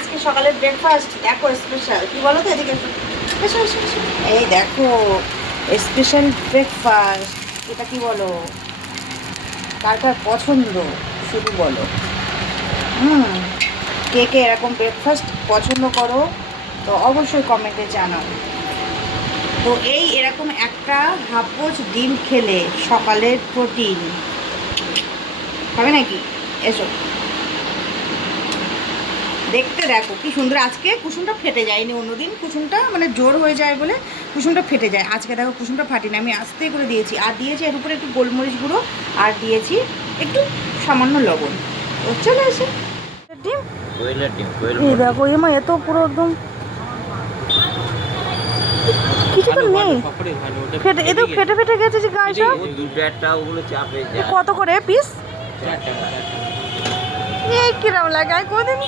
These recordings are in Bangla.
আজকে সকালের ব্রেকফাস্ট দেখো স্পেশাল কি বলো তো, এদিকে এসো এসো এসো। এই দেখো স্পেশাল ব্রেকফাস্ট, এটা কি বলো, কার কার পছন্দ শুধু বলো। কে কে এরকম ব্রেকফাস্ট পছন্দ করো তো অবশ্যই কমেন্টে জানাও। তো এই এরকম একটা হাফ ডিম খেলে সকালের প্রোটিন হবে নাকি? এসো দেখতে, দেখো কি সুন্দর। আজকে কুসুমটা ফেটে যায়নি, অন্যদিন কুসুমটা মানে জোর হয়ে যায় বলে কুসুমটা ফেটে যায়, আজকে দেখো কুসুমটা ফাটিনি, আমি আস্তে করে দিয়েছি। আর দিয়েছি এর উপরে একটু গোলমরিচ গুঁড়ো, আর দিয়েছি একটু সামান্য লবণ। ও চলে এসে ডিম, এই দেখো এমা এত পুরো একদম কিছু তো নেই, ফেটে এত ফেটে ফেটে গেছে যে গায়ে সব। কত করে পিস? এই কিরম লাগে কোনদিন।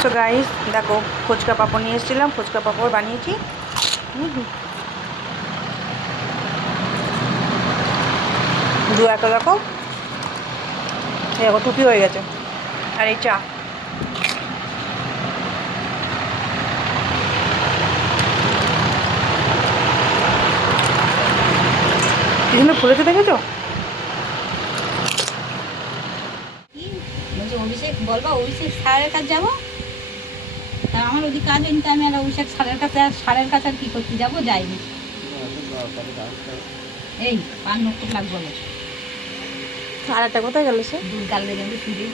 সো গাইস দেখো ফুচকা পাঁপড় নিয়ে এসেছিলাম, ফুচকা পাঁপড় বানিয়েছি। দু একটা দেখো, দেখো টুপি হয়ে গেছে। আর এই চা, এগুলো খুলেতে দেখেছো? অভিষেক বলবা অভিষেক স্যারের কাছে যাবো, তা আমার ওদিকে কাজ হয়নি, আমি আর অভিষেক স্যারের কাছে আর কি করতে যাবো, যাইনি। এই পান নষ্ট লাগবে বলে আর একটা কোথায় গেল সে? দূর গালে যাবে ফিরে।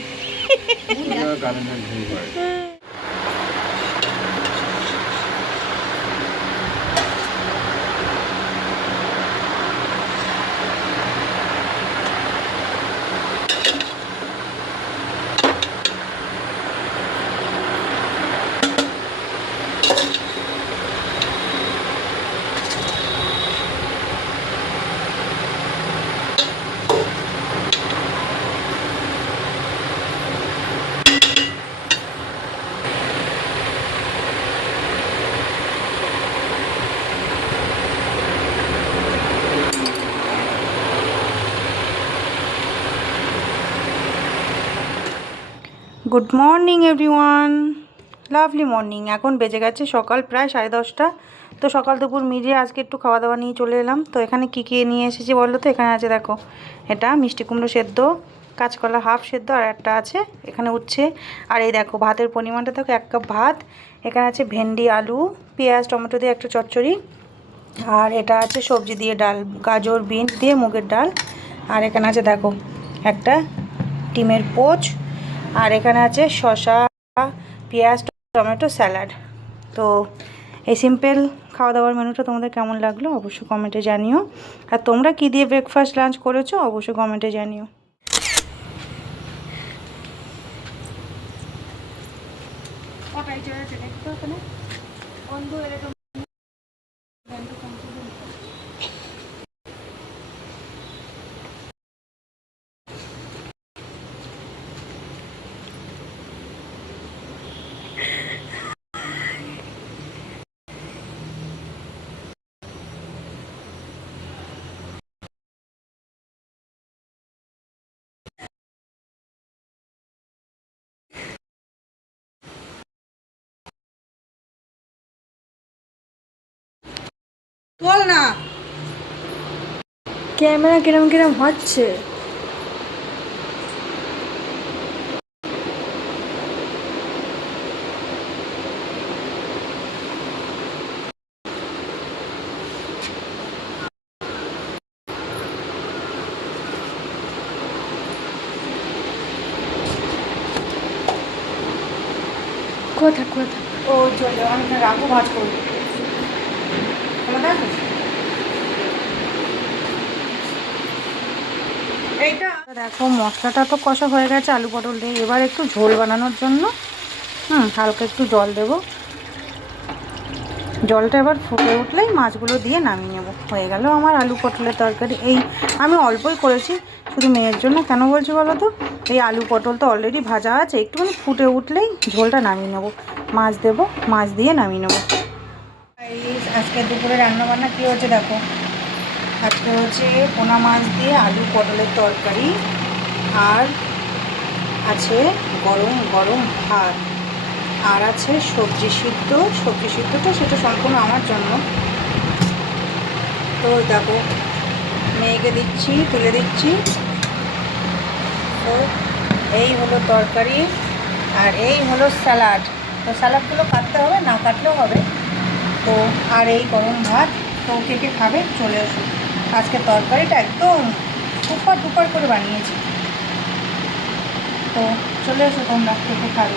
Good morning everyone, lovely morning. এখন বেজে গেছে সকাল প্রায় 10:30। তো সকাল দুপুর মিলিয়ে আজকে একটু খাওয়া দাওয়া নিয়ে চলে এলাম। তো এখানে কী কী নিয়ে এসেছি বলো তো? এখানে আছে দেখো, এটা মিষ্টি কুমড়ো সেদ্ধ, কাঁচকলা হাফ সেদ্ধ, আর একটা আছে এখানে উচ্ছে। আর এই দেখো ভাতের পরিমাণটা দেখো, 1 কাপ ভাত। এখানে আছে ভেন্ডি আলু পেঁয়াজ টমেটো দিয়ে একটা চচ্চড়ি। আর এটা আছে সবজি দিয়ে ডাল, গাজর বিনস দিয়ে মুগের ডাল। আর এখানে আছে দেখো একটা ডিমের পোচ। আর এখানে আছে শসা পেঁয়াজ টমেটো স্যালাড। তো এই সিম্পল খাওয়া দাওয়ার মেনুটা তোমাদের কেমন লাগলো অবশ্যই কমেন্টে জানিও। আর তোমরা কী দিয়ে ব্রেকফাস্ট লাঞ্চ করেছো অবশ্যই কমেন্টে জানিও। বল না ক্যামেরা কিরম কিরম হচ্ছে। কোথা কোথা ও চলে, আমি রাখবো ভাজ করবো। এইটা দেখো মশলাটা তো কষা হয়ে গেছে আলু পটল দিয়ে। এবার একটু ঝোল বানানোর জন্য হালকা একটু জল দেব। জলটা এবার ফুটে উঠলেই মাছগুলো দিয়ে নামিয়ে নেব। হয়ে গেল আমার আলু পটলের তরকারি। এই আমি অল্পই করেছি শুধু মেয়ের জন্য। কেন বলছি বলো তো, এই আলু পটল তো অলরেডি ভাজা আছে, একটুখানি ফুটে উঠলেই ঝোলটা নামিয়ে নেব। মাছ দেব, মাছ দিয়ে নামিয়ে নেব। আজকে দুপুরে রান্নাবান্না কী হচ্ছে দেখো, আজকে হচ্ছে পোনা মাছ দিয়ে আলু পটলের তরকারি, আর আছে গরম গরম ভাত, আর আছে সবজি সিদ্ধ। সবজি সিদ্ধটা সেটা সম্পূর্ণ আমার জন্য। তো দেখো মেয়েকে দিচ্ছি, তুলে দিচ্ছি। তো এই হলো তরকারি, আর এই হলো স্যালাড। তো স্যালাডগুলো কাটতে হবে, না কাটলেও হবে। তো আর এই গরম ভাত। তো কে কে খাবে চলে আসুন। আজকে তরকারিটা একদম সুপার ডুপার করে বানিয়েছি। তো চলে এসো তোমরা, কে কে খাবে।